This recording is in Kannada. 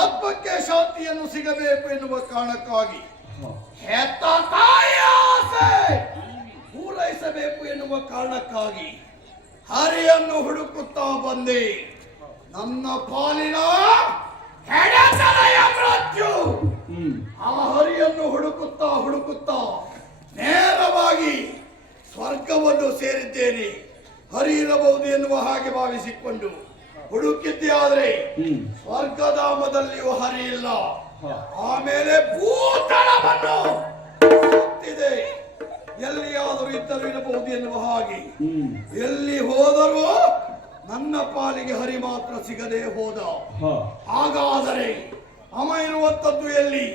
ಆತ್ಮಕ್ಕೆ ಶಾಂತಿಯನ್ನು ಸಿಗಬೇಕು ಎನ್ನುವ ಕಾರಣಕ್ಕಾಗಿ ಹೆತ್ತ ತಾಯಿಯ ಆಸೆ ಪೂರೈಸಬೇಕು ಎನ್ನುವ ಕಾರಣಕ್ಕಾಗಿ ಹರಿಯನ್ನು ಹುಡುಕುತ್ತಾ ಬಂದೆ. ನನ್ನ ಪಾಲಿನ ಹೆಡೆತಲೆಯ ಮೃತ್ಯು. ಆ ಹರಿಯನ್ನು ಹುಡುಕುತ್ತಾ ನೇರವಾಗಿ ಸ್ವರ್ಗವನ್ನು ಸೇರಿದ್ದೇನೆ. ಹರಿ ಇರಬಹುದು ಎನ್ನುವ ಹಾಗೆ ಭಾವಿಸಿಕೊಂಡು ಹುಡುಕಿದ್ದೆ, ಆದರೆ ಸ್ವರ್ಗಧಾಮದಲ್ಲಿಯೂ ಹರಿ ಇಲ್ಲ. ಆಮೇಲೆ ಭೂತಳವನ್ನು ಸುತ್ತಿದೆ. ಎಲ್ಲಿಯಾದರೂ ಇದ್ದರೂ ಇರಬಹುದು ಎನ್ನುವ ಹಾಗೆ ಎಲ್ಲಿ ಹೋದರೂ ನನ್ನ ಪಾಲಿಗೆ ಹರಿ ಮಾತ್ರ ಸಿಗದೆ ಹೋದ. ಹಾಗಾದರೆ ಅವ ಇರುವಂತದ್ದು ಎಲ್ಲಿ?